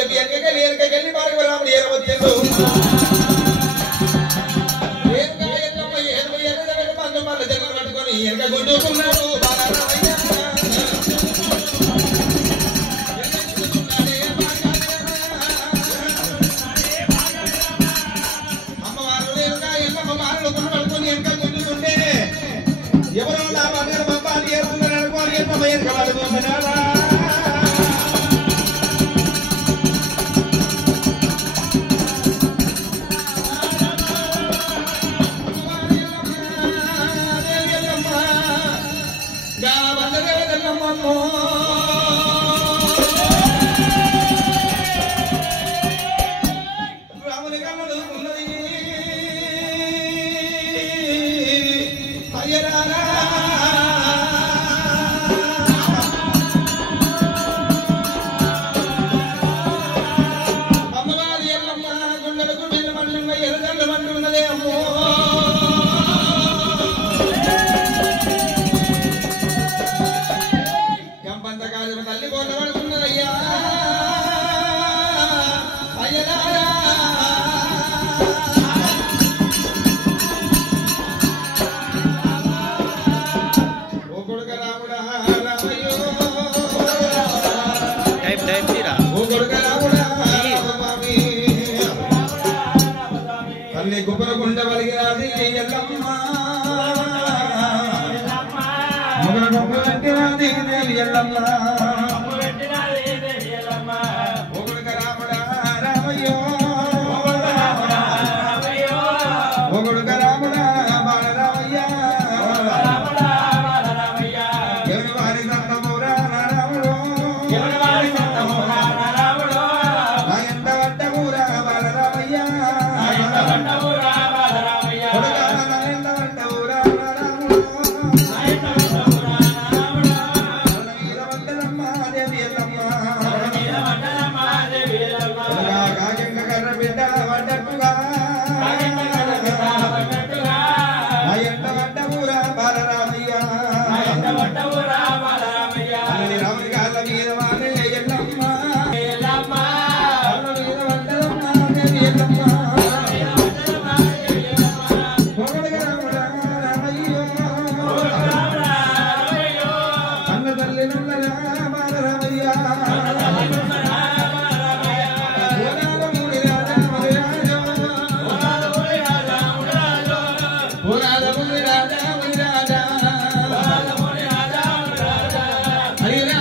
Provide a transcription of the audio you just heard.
ఎక్కడికెళ్ళి భార్గవరాముడు ఏరవచ్చిండు జగన్ పట్టుకొని ఎనక గుడ్డుకున్నాడు అమ్మవారు ఎన్నమ్మ మారలు పట్టుకొని ఎనక గుడ్డుకుంటే ఎవరో నా బంగారు పంపాలు ఏరుకున్నారు అనుకోని ఎన్నమ్మ ఎనక పడుకుంటున్నారా రాముని కన్నులు ఉన్నది అయ్యరారా అమ్మవారి ఎల్లమ్మ గుండెలకు వెన్ను మండున్న ఎర్రగల్ల మండు ఉన్నదే అమ్మో తల్లి బోధ పడుతున్నదయ్యా అయ్యలారా ఓ కొడుక రాముడా రామయ్యో ఓ కొడుక రాముడా రామస్వామి తల్లి గుబ్బల గుండ వలిగినది ఎల్లమ్మ మొగల గొప్ప పెట్టినది ఎల్లమ్మ Hare